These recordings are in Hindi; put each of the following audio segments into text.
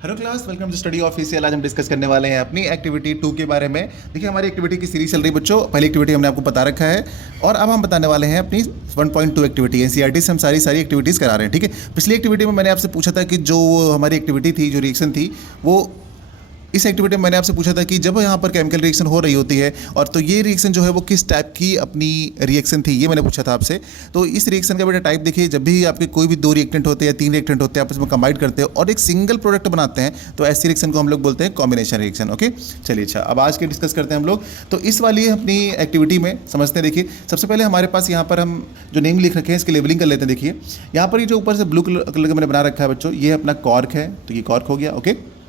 Hello class, welcome to study official. आज हम डिस्कस करने वाले हैं अपनी एक्टिविटी 2 के बारे में। देखिए, हमारी एक्टिविटी की सीरीज चल रही है बच्चों। पहली एक्टिविटी हमने आपको बता रखा है और अब हम बताने वाले हैं अपनी 1.2 एक्टिविटी। एनसीईआरटी से हम सारी एक्टिविटीज़ करा रहे हैं, ठीक है। पिछली एक्टिविटी में मैंने आपसे पूछा था कि जो हमारी एक्टिविटी थी, जो रिएक्शन थी, वो इस एक्टिविटी में मैंने आपसे पूछा था कि जब यहाँ पर केमिकल रिएक्शन हो रही होती है और तो ये रिएक्शन जो है वो किस टाइप की अपनी रिएक्शन थी, ये मैंने पूछा था आपसे। तो इस रिएक्शन का बेटा टाइप देखिए, जब भी आपके कोई भी 2 रिएक्टेंट होते हैं या 3 रिएक्टेंट होते हैं, आपस में कंबाइन करते हैं और एक सिंगल प्रोडक्ट बनाते हैं, तो ऐसी रिएक्शन को हम लोग बोलते हैं कॉम्बिनेशन रिएक्शन। ओके, चलिए अच्छा, अब आज के डिस्कस करते हैं हम लोग। तो इस वाली अपनी एक्टिविटी में समझते हैं। देखिए, सबसे पहले हमारे पास यहाँ पर हम जो नेम लिख रखे हैं इसके लेबलिंग कर लेते हैं। देखिए, यहाँ पर ये जो ऊपर से ब्लू कलर का मैंने बना रखा है बच्चों, ये अपना कॉर्क है, तो ये कॉर्क हो गया। ओके,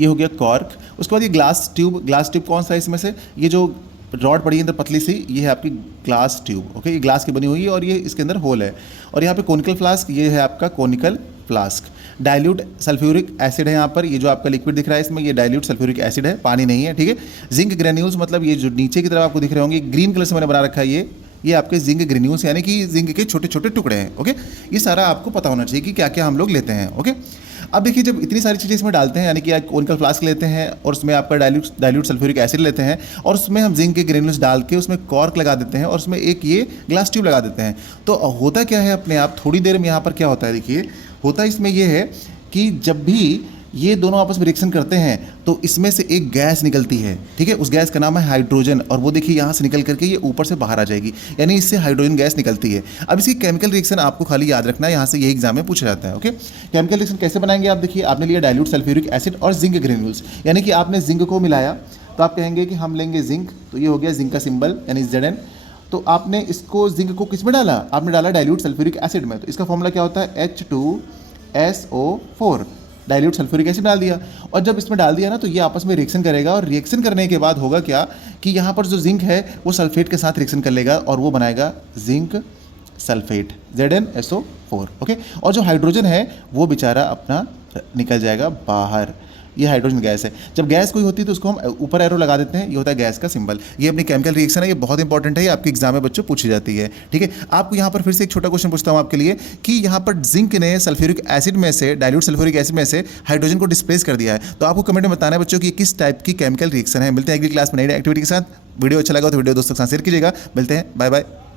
ये हो गया कॉर्क। उसके बाद ये ग्लास ट्यूब कौन सा है इसमें से, ये जो रॉड पड़ी है अंदर पतली सी, ये है आपकी ग्लास ट्यूब। ओके, ये ग्लास की बनी हुई है और ये इसके अंदर होल है। और यहाँ पे कोनिकल फ्लास्क, ये है आपका conical flask. Dilute sulphuric acid है यहाँ पर, ये जो आपका लिक्विड दिख रहा है इसमें, ये डाइल्यूट सल्फ्यूरिक एसिड है, पानी नहीं है, ठीक है। जिंक ग्रेन्यूल्स, मतलब ये जो नीचे की तरफ आपको दिख रहे होंगे, ग्रीन कलर से मैंने बना रखा है, ये आपके जिंक ग्रेन्यूल्स यानी कि जिंक के छोटे छोटे टुकड़े हैं। ओके, ये सारा आपको पता होना चाहिए कि क्या क्या हम लोग लेते हैं। ओके, अब देखिए, जब इतनी सारी चीज़ें इसमें डालते हैं, यानी कि कोनिकल फ्लास्क लेते हैं और उसमें आपका डाइल्यूट सल्फ्यूरिक एसिड लेते हैं और उसमें हम जिंक के ग्रेन्यूल्स डाल के उसमें कॉर्क लगा देते हैं और उसमें एक ये ग्लास ट्यूब लगा देते हैं। तो होता क्या है अपने आप, थोड़ी देर में यहाँ पर क्या होता है, देखिए होता इसमें ये है कि जब भी ये दोनों आपस में रिएक्शन करते हैं तो इसमें से एक गैस निकलती है, ठीक है। उस गैस का नाम है हाइड्रोजन, और वो देखिए यहाँ से निकल करके ये ऊपर से बाहर आ जाएगी, यानी इससे हाइड्रोजन गैस निकलती है। अब इसकी केमिकल रिएक्शन आपको खाली याद रखना है, यहाँ से ये एग्जाम में पूछा जाता है। ओके, केमिकल रिएक्शन कैसे बनाएंगे आप, देखिए आपने लिया डाइल्यूट सल्फ्यूरिक एसिड और जिंक ग्रेन्यूल्स, यानी कि आपने जिंक को मिलाया, तो आप कहेंगे कि हम लेंगे जिंक, तो ये हो गया जिंक का सिंबल यानी Zn। तो आपने इसको जिंक को किस में डाला, आपने डाला डाइल्यूट सल्फ्यूरिक एसिड में, तो इसका फॉर्मूला क्या होता है H2SO4, डाइल्यूट सल्फ्यूरिक एसिड डाल दिया। और जब इसमें डाल दिया ना, तो ये आपस में रिएक्शन करेगा और रिएक्शन करने के बाद होगा क्या कि यहाँ पर जो जिंक है वो सल्फेट के साथ रिएक्शन कर लेगा और वो बनाएगा जिंक सल्फेट ZnSO4। ओके, और जो हाइड्रोजन है वो बेचारा अपना निकल जाएगा बाहर। ये हाइड्रोजन गैस है। जब गैस कोई होती है तो उसको हम ऊपर एरो लगा देते हैं, ये होता है गैस का सिंबल। ये अपनी केमिकल रिएक्शन है, ये बहुत इंपॉर्टेंट है, ये आपके एग्जाम में बच्चों पूछी जाती है, ठीक है। आपको यहाँ पर फिर से एक छोटा क्वेश्चन पूछता हूँ आपके लिए कि यहाँ पर जिंक ने सल्फ्यूरिक एसिड में से, डाइल्यूट सल्फ्यूरिक एसिड में से हाइड्रोजन को डिस्प्लेस कर दिया है। तो आपको कमेंट में बताना है बच्चों कि किस टाइप की केमिकल रिएक्शन है। मिलते हैं अगली क्लास में नई एक्टिविटी के साथ। वीडियो अच्छा लगा तो वीडियो दोस्तों के साथ शेयर कीजिएगा। मिलते हैं, बाय बाय।